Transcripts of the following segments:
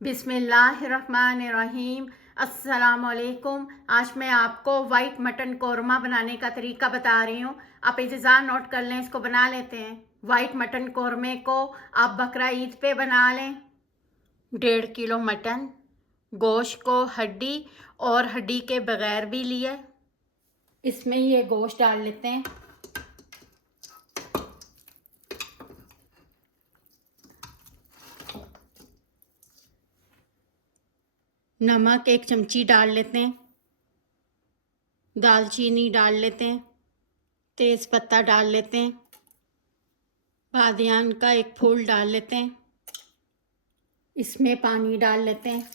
बिस्मिल्लाहिर्रहमानिर्रहीम। अस्सलामुअलैकुम। आज मैं आपको वाइट मटन कौरमा बनाने का तरीका बता रही हूँ। आप इंतज़ार नोट कर लें, इसको बना लेते हैं। वाइट मटन कौरमे को आप बकरा ईद पे बना लें। 1.5 किलो मटन, गोश्त को हड्डी और हड्डी के बगैर भी लिए। इसमें ये गोश्त डाल लेते हैं। नमक 1 चमची डाल लेते हैं। दालचीनी डाल लेते हैं। तेज़ पत्ता डाल लेते हैं। बादियान का 1 फूल डाल लेते हैं। इसमें पानी डाल लेते हैं।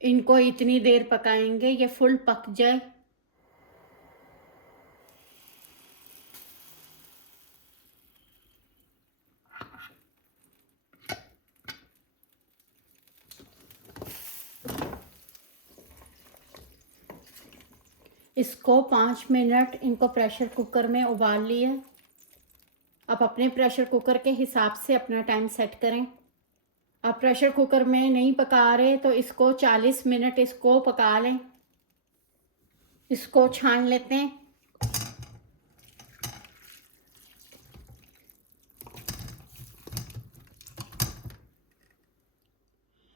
इनको इतनी देर पकाएंगे ये फुल पक जाए। इसको 5 मिनट इनको प्रेशर कुकर में उबाल लिए। आप अपने प्रेशर कुकर के हिसाब से अपना टाइम सेट करें। आप प्रेशर कुकर में नहीं पका रहे तो इसको 40 मिनट इसको पका लें। इसको छान लेते हैं।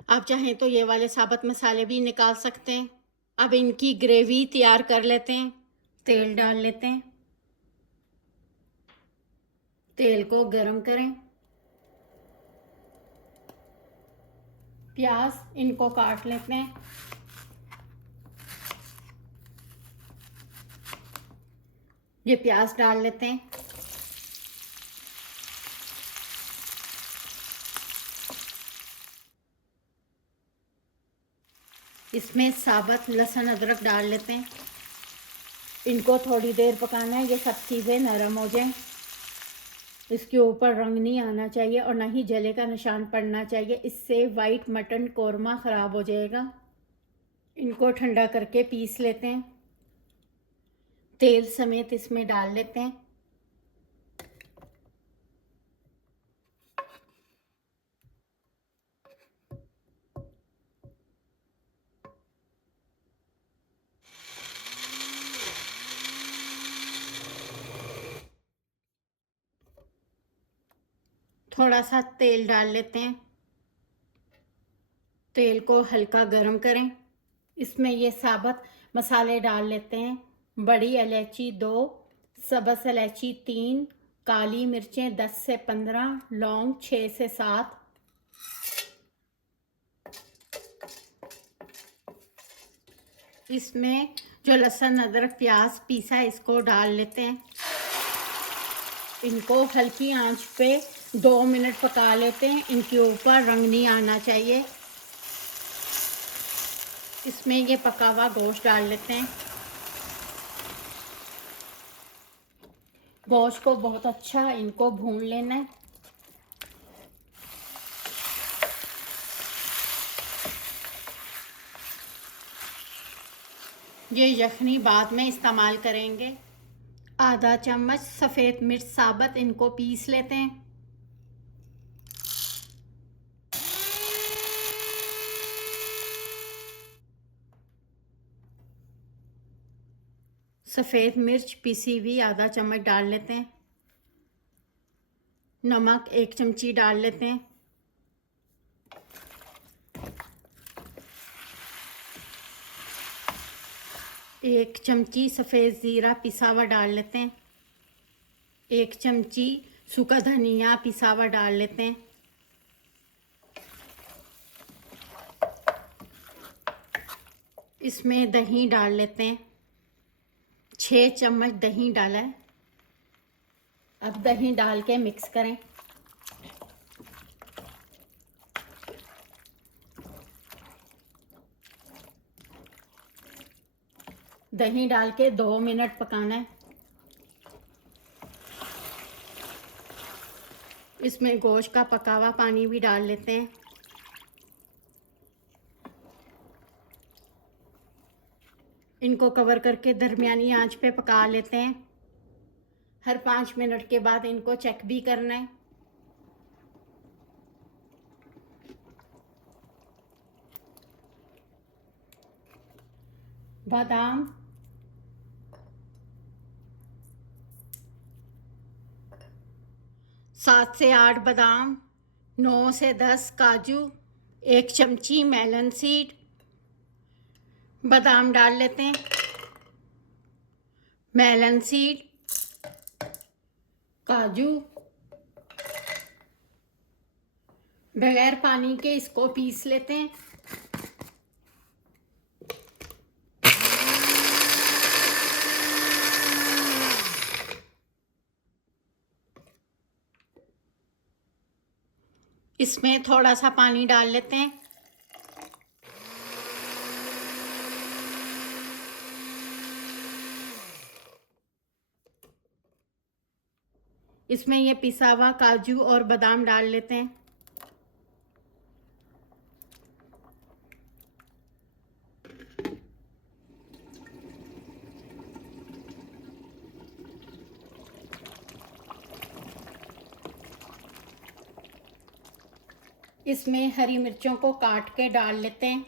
आप चाहें तो ये वाले साबुत मसाले भी निकाल सकते हैं। अब इनकी ग्रेवी तैयार कर लेते हैं। तेल डाल लेते हैं। तेल को गरम करें। प्याज इनको काट लेते हैं। ये प्याज डाल लेते हैं। इसमें साबुत लहसुन अदरक डाल लेते हैं। इनको थोड़ी देर पकाना है, ये सब चीज़ें नरम हो जाएं। इसके ऊपर रंग नहीं आना चाहिए और ना ही जले का निशान पड़ना चाहिए, इससे वाइट मटन कौरमा ख़राब हो जाएगा। इनको ठंडा करके पीस लेते हैं। तेल समेत इसमें डाल लेते हैं। थोड़ा सा तेल डाल लेते हैं। तेल को हल्का गरम करें। इसमें ये साबुत मसाले डाल लेते हैं। बड़ी इलायची 2, सब्ज़ इलायची 3, काली मिर्चें 10 से 15, लौंग 6 से 7। इसमें जो लहसुन अदरक प्याज पीसा है इसको डाल लेते हैं। इनको हल्की आंच पे 2 मिनट पका लेते हैं। इनके ऊपर रंग नहीं आना चाहिए। इसमें ये पका हुआ गोश्त डाल लेते हैं। गोश्त को बहुत अच्छा इनको भून लेना है। ये यखनी बाद में इस्तेमाल करेंगे। आधा चम्मच सफ़ेद मिर्च साबुत इनको पीस लेते हैं। सफ़ेद मिर्च पीसी हुई आधा चम्मच डाल लेते हैं। नमक 1 चमची डाल लेते हैं। एक चमची सफ़ेद ज़ीरा पिसा हुआ डाल लेते हैं। 1 चमची सूखा धनिया पिसा हुआ डाल लेते हैं। इसमें दही डाल लेते हैं। 6 चम्मच दही डाला है। अब दही डाल के मिक्स करें। दही डाल के 2 मिनट पकाना है। इसमें गोश्त का पका हुआ पानी भी डाल लेते हैं। इनको कवर करके दरमियानी आंच पे पका लेते हैं। हर 5 मिनट के बाद इनको चेक भी करना है। बादाम, सात से 8 बादाम, 9 से 10 काजू, 1 चमची मेलन सीड। बादाम डाल लेते हैं, मेलन सीड, काजू। बगैर पानी के इसको पीस लेते हैं। इसमें थोड़ा सा पानी डाल लेते हैं। इसमें ये पिसा हुआ काजू और बादाम डाल लेते हैं। इसमें हरी मिर्चों को काट के डाल लेते हैं।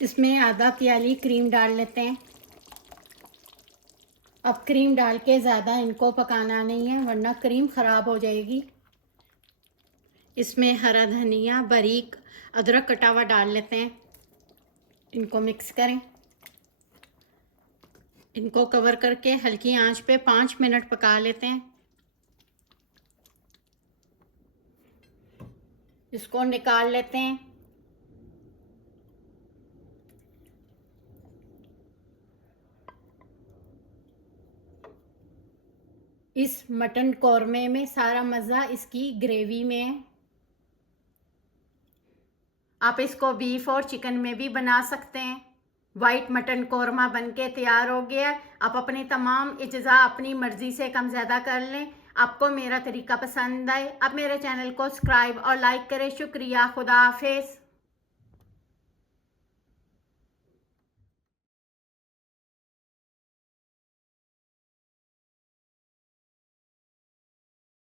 इसमें आधा प्याली क्रीम डाल लेते हैं। अब क्रीम डाल के ज़्यादा इनको पकाना नहीं है, वरना क्रीम ख़राब हो जाएगी। इसमें हरा धनिया, बारीक अदरक कटा हुआ डाल लेते हैं। इनको मिक्स करें। इनको कवर करके हल्की आंच पे 5 मिनट पका लेते हैं। इसको निकाल लेते हैं। इस मटन कौरमे में सारा मज़ा इसकी ग्रेवी में है। आप इसको बीफ और चिकन में भी बना सकते हैं। वाइट मटन कौरमा बनके तैयार हो गया। आप अपनी तमाम इज्जा अपनी मर्ज़ी से कम ज़्यादा कर लें। आपको मेरा तरीका पसंद आए, आप मेरे चैनल को सब्सक्राइब और लाइक करें। शुक्रिया। खुदा हाफिज़।